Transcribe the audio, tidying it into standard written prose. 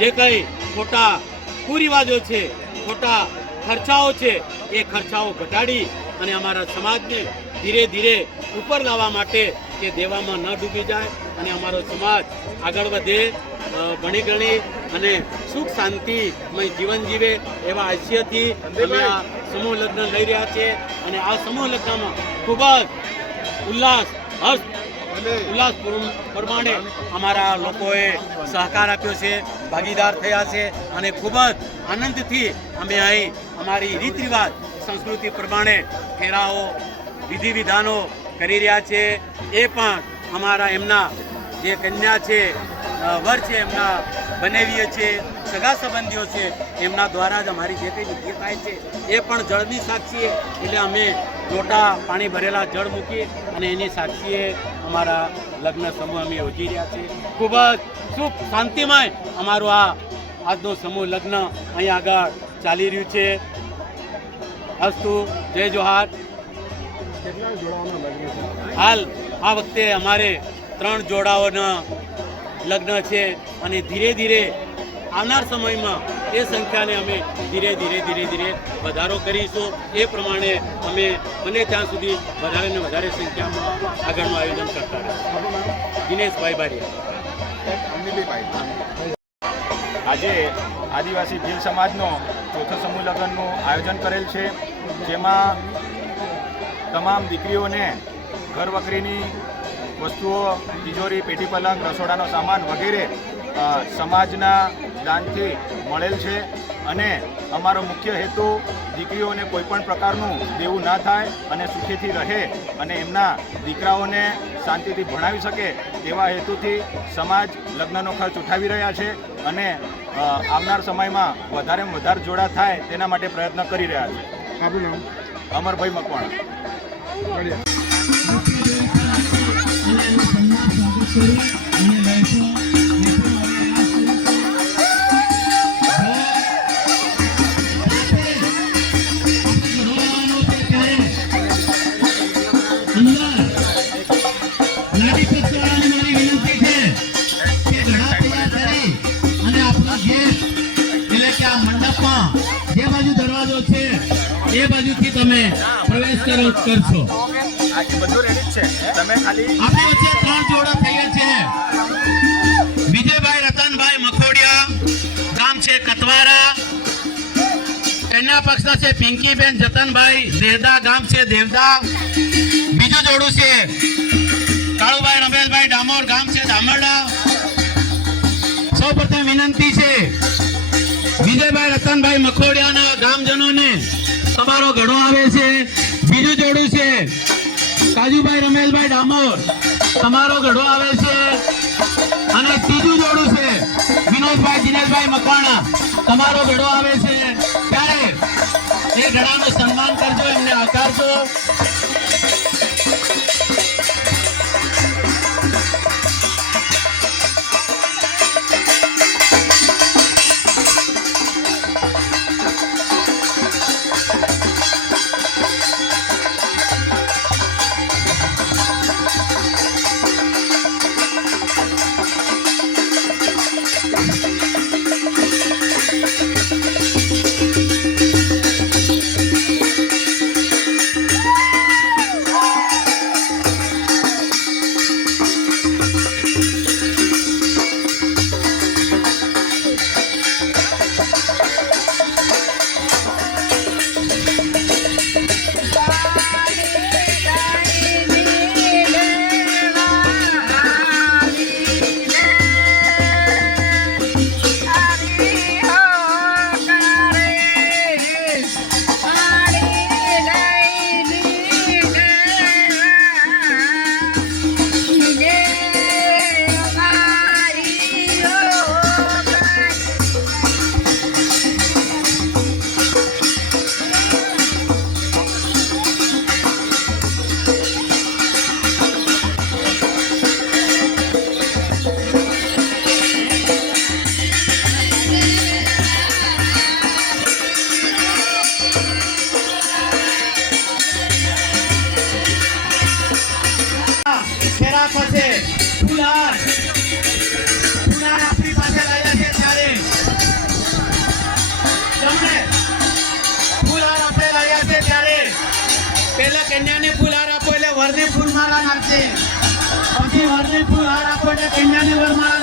જે કંઈ ખોટા કુરિવાજો છે, ખોટા ખર્ચાઓ છે, એ ખર્ચાઓ ઘટાડી અને અમારા સમાજને ધીરે ધીરે ઉપર લાવવા માટે કે દેવામાં ન ડૂબી જાય અને અમારો સમાજ આગળ વધે, ભણી ગણી અને સુખ શાંતિમય જીવન જીવે એવા આશયથી અમે આ સમૂહ લગ્ન લઈ રહ્યા છીએ. અને આ સમૂહ લગ્નમાં ખૂબ જ ઉલ્લાસ પ્રમાણે અમારા લોકોએ સહકાર આપ્યો છે, ભાગીદાર થયા છે અને ખૂબ જ આનંદથી અમે અહીં અમારી રીત રિવાજ સંસ્કૃતિ પ્રમાણે ફેરાઓ વિધિ વિધાનો કરી રહ્યા છે. એ પણ અમારા એમના જે કન્યા છે, વર છે, એમના બનેવીએ છે, સગા સંબંધીઓ છે, એમના દ્વારા જ અમારી જે કંઈ વિધિ થાય છે એ પણ જળની સાક્ષીએ, એટલે અમે લોટા પાણી ભરેલા જળ મૂકી અને એની સાક્ષીએ અમારા લગ્ન સમૂહ અમે યોજી રહ્યા છીએ. ખૂબ જ સુખ શાંતિમય અમારું આજનો સમૂહ લગ્ન અહીં આગળ ચાલી રહ્યું છે. અસ્તુ, જય જોહાર. હાલ આ વખતે અમારે 3 જોડાઓના લગ્ન છે અને ધીરે ધીરે આવનાર સમયમાં એ સંખ્યાને અમે ધીરે ધીરે વધારો કરીશું. એ પ્રમાણે અમે બને ત્યાં સુધી વધારે ને વધારે સંખ્યામાં આગળનું આયોજન કરતા રહીશું. દિનેશભાઈ બારિયા. આજે આદિવાસી ભીલ સમાજનો ચોથો સમૂહ લગ્નનું આયોજન કરેલ છે, જેમાં તમામ દીકરીઓને ઘર વખરીની વસ્તુઓ, તિજોરી, પેટી પલંગ, રસોડાનો સામાન વગેરે સમાજના દાનથી મળેલ છે. અને અમારો મુખ્ય હેતુ દીકરીઓને કોઈપણ પ્રકારનું દેવું ના થાય અને સુખીથી રહે અને એમના દીકરાઓને શાંતિથી ભણાવી શકે તેવા હેતુથી સમાજ લગ્નનો ખર્ચ ઉઠાવી રહ્યા છે અને આવનાર સમયમાં વધારેમાં વધારે જોડા થાય તેના માટે પ્રયત્ન કરી રહ્યા છે. આપનું નામ? અમરભાઈ મકવાણા. જે બાજુ દરવાજો છે એ બાજુથી તમે પ્રવેશ કરશો. બધું રેડી છે. તમે ખાલી આપણી વચ્ચે 3 જોડા થયા છે. વિજયભાઈ રતનભાઈ મખોડિયા, ગામ છે કતવારા. કન્યા પક્ષના છે પિંકીબેન જતનભાઈ દેવદા, ગામ છે દેવદા. બીજું જોડું છે કાળુભાઈ રમેશભાઈ ડામોર, ગામ છે દામરડા. સૌપ્રથમ વિનંતી છે વિજયભાઈ રતનભાઈ મખોડિયાના ગામજનોને તમારો ઘડો આવે છે. બીજું જોડું છે કાજુભાઈ રમેશભાઈ ડામોર, તમારો ઘડો આવે છે. અને ત્રીજું જોડું છે વિનોદભાઈ દિનેશભાઈ મકવાણા, તમારો ઘડો આવે છે. ત્યારે એ ઘડાનું સન્માન કરજો, એમને આવકારજો. માટે કન્યાની વરમાળા